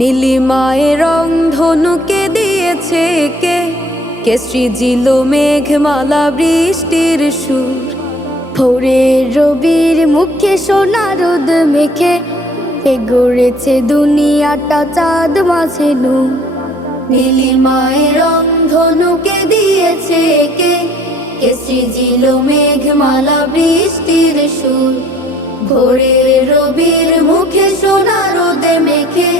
নীলিমায় রং ধনুকে দিয়েছে কে, কে সৃজিল মেঘমালা বৃষ্টির সুর। ভোরের রবির মুখে সোনা রোদ মেখে, কে গড়েছে দুনিয়াটা চাঁদ মাঝে নূর। নীলিমায় রং ধনুকে দিয়েছে কে, কে সৃজিল মেঘমালা বৃষ্টির সুর। ভোরের রবির মুখে সোনা রোদে মেখে,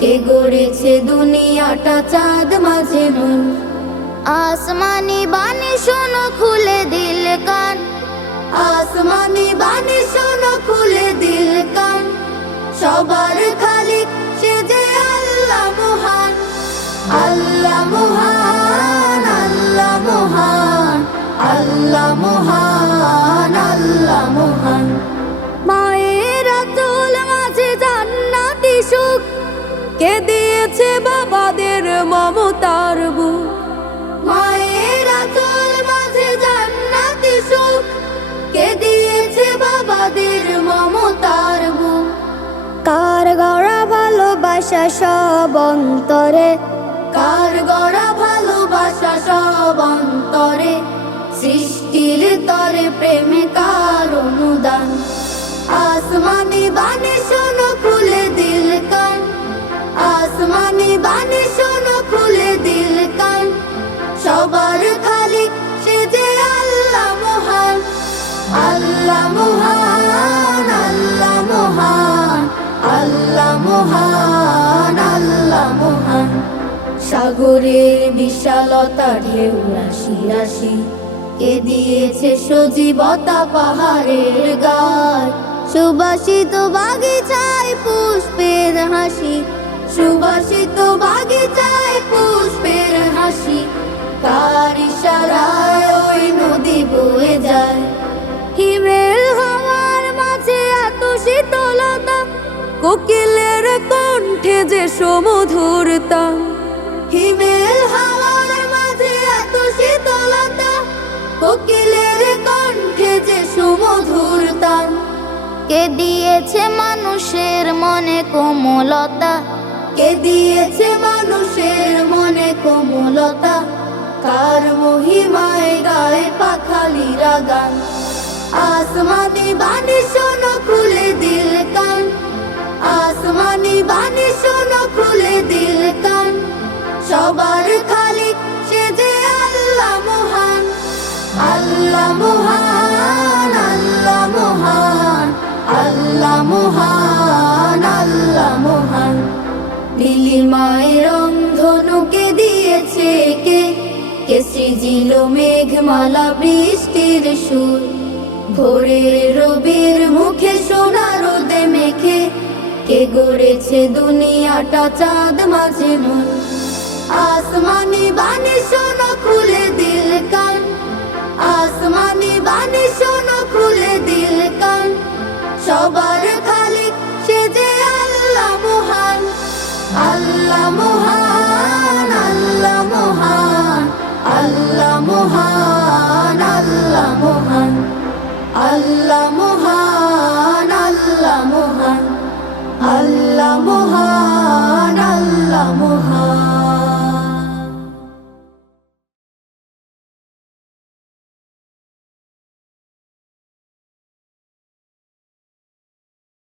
কে গড়েছে দুনিয়াটা চাঁদ মাঝে নূর। আসমানি বাণী শোনো খুলে দিল কান, আসমানি বাণী শোনো খুলে দিল কান। সবার খালিক সে যে আল্লাহ মহান, আল্লাহ মহান, আল্লাহ মহান, আল্লাহ মহান, আল্লাহ মহান। মায়ের আঁচল মাঝে জান্নাতি সুখ, কে দিয়েছে বাবাদের মমতার বুক। মায়ের আঁচল মাঝে জান্নাতি সুখ, কে দিয়েছে বাবাদের মমতার বুক। কার গড়া ভালোবাসা সব অন্তরে, কার গড়া ভালোবাসা সব অন্তরে। সৃষ্টির তরে প্রেমে কার অনুদান। আসমানি বাণী শোনো খুলে দিল কান, আসমানি বাণী শোনো খুলে দিল কান। সবার খালিক সে যে আল্লাহ মহান, আল্লাহ মহান, আল্লাহ মহান, আল্লাহ মহান, আল্লাহ মহান। সাগরের বিশালতা ঢেউ রাশি রাশি, কে দিয়েছে সজীবতা পাহাড়ের গায়। সুবাসিত বাগিচায় পুষ্পের হাসি, সুবাসিত বাগিচায় পুষ্পের হাসি। কার ইশারায় ওই নদী বয়ে যায়। হিমেল হাওয়ার মাঝে এত শীতলতা, কোকিলের কণ্ঠে যে সমধুরতা। হিমেল হাওয়ার মাঝে এত শীতলতা, কোকিলের কণ্ঠে যে সমধুরতা। কে দিয়েছে মানুষের মনে কোমলতা, কে দিয়েছে মানুষের মনে কোমলতা। কার মহিমায় গায়ে পাখালিরা গান। আসমানি বাণী শোনো খুলে দিল কান, আসমানি বাণী শোনো খুলে দিল কান। সবার খালিক সে যে আল্লাহ মহান, আল্লাহ মহান, আল্লাহ মহান, আল্লাহ মহান, আল্লাহ মহান। নীলিমায় রং ধনুকে দিয়েছে কে, কে সৃজিল মেঘমালা বৃষ্টির সুর। ভোরের রবির মুখে সোনা রোদে মেখে, কে গড়েছে দুনিয়াটা চাঁদ মাঝে নূর। আসমানি বাণী শোনো খুলে দিল কান, আসমানি বাণী শোনো খুলে দিল কান।